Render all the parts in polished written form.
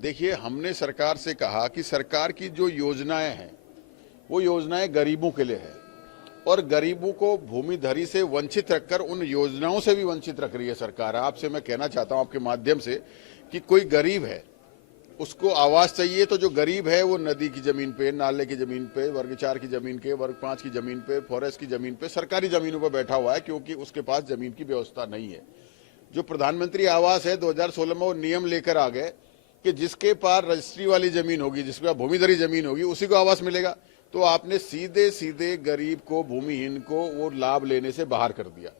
देखिए, हमने सरकार से कहा कि सरकार की जो योजनाएं हैं वो योजनाएं गरीबों के लिए है और गरीबों को भूमिधरी से वंचित रखकर उन योजनाओं से भी वंचित रख रही है सरकार। आपसे मैं कहना चाहता हूं आपके माध्यम से कि कोई गरीब है, उसको आवास चाहिए, तो जो गरीब है वो नदी की जमीन पे, नाले की जमीन पे, वर्ग 4 की जमीन के, वर्ग 5 की जमीन पे, फॉरेस्ट की जमीन पे, सरकारी जमीनों पर बैठा हुआ है क्योंकि उसके पास जमीन की व्यवस्था नहीं है। जो प्रधानमंत्री आवास है 2016 में वो नियम लेकर आ गए कि जिसके पास रजिस्ट्री वाली जमीन होगी, जिसके पास भूमिधरी जमीन होगी, उसी को आवास मिलेगा। तो आपने सीधे सीधे गरीब को, भूमिहीन को वो लाभ लेने से बाहर कर दिया।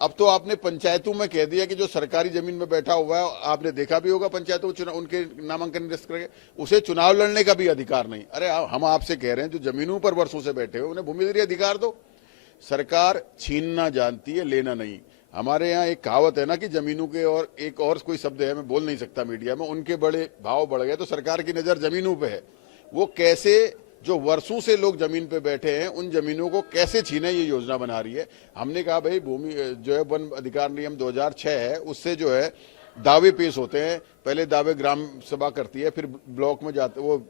अब तो आपने पंचायतों में कह दिया कि जो सरकारी जमीन में बैठा हुआ है, आपने देखा भी होगा पंचायतों चुनाव उनके नामांकन रजिस्टर करके, उसे चुनाव लड़ने का भी अधिकार नहीं। अरे हम आपसे कह रहे हैं जो जमीनों पर वर्षों से बैठे हुए उन्हें भूमिधरी अधिकार दो। सरकार छीनना जानती है, लेना नहीं। हमारे यहाँ एक कहावत है ना कि जमीनों के, और एक और कोई शब्द है मैं बोल नहीं सकता मीडिया में, उनके बड़े भाव बढ़ गए। तो सरकार की नजर जमीनों पे है, वो कैसे जो वर्षों से लोग जमीन पे बैठे हैं उन जमीनों को कैसे छीने, ये योजना बना रही है। हमने कहा भाई भूमि जो है वन अधिकार नियम 2006 है, उससे जो है दावे पेश होते हैं। पहले दावे ग्राम सभा करती है, फिर ब्लॉक में जाते, वो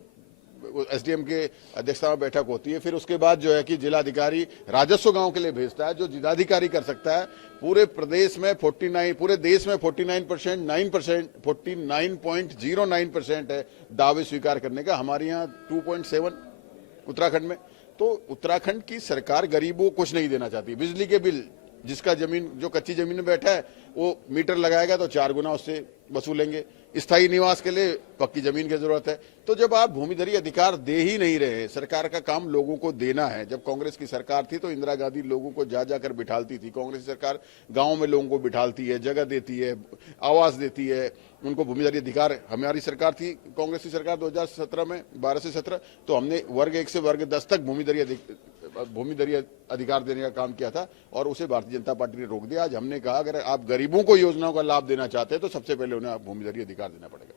एसडीएम के अध्यक्षता में बैठक होती है, फिर उसके बाद जो है कि जिलाधिकारी राजस्व गांव के लिए भेजता है, जो जिलाधिकारी कर सकता है। पूरे प्रदेश में 49, पूरे देश में 49%, 49.09% है दावे स्वीकार करने का। हमारे यहाँ 2.7 उत्तराखंड में। तो उत्तराखंड की सरकार गरीबों को कुछ नहीं देना चाहती। बिजली के बिल, जिसका जमीन, जो कच्ची जमीन में बैठा है वो मीटर लगाएगा तो 4 गुना उससे वसूलेंगे। स्थायी निवास के लिए पक्की जमीन की जरूरत है। तो जब आप भूमिधरी अधिकार दे ही नहीं रहे, सरकार का काम लोगों को देना है। जब कांग्रेस की सरकार थी तो इंदिरा गांधी लोगों को जा जाकर बिठालती थी। कांग्रेस की सरकार गांव में लोगों को बिठालती है, जगह देती है, आवास देती है, उनको भूमिधरी अधिकार। हमारी सरकार थी कांग्रेस की सरकार 2017 में, 12 से 17, तो हमने वर्ग 1 से वर्ग 10 तक भूमिधरी अधिकार देने का काम किया था और उसे भारतीय जनता पार्टी ने रोक दिया। आज हमने कहा अगर आप गरीबों को योजनाओं का लाभ देना चाहते हैं तो सबसे पहले उन्हें भूमिधरी अधिकार देना पड़ेगा।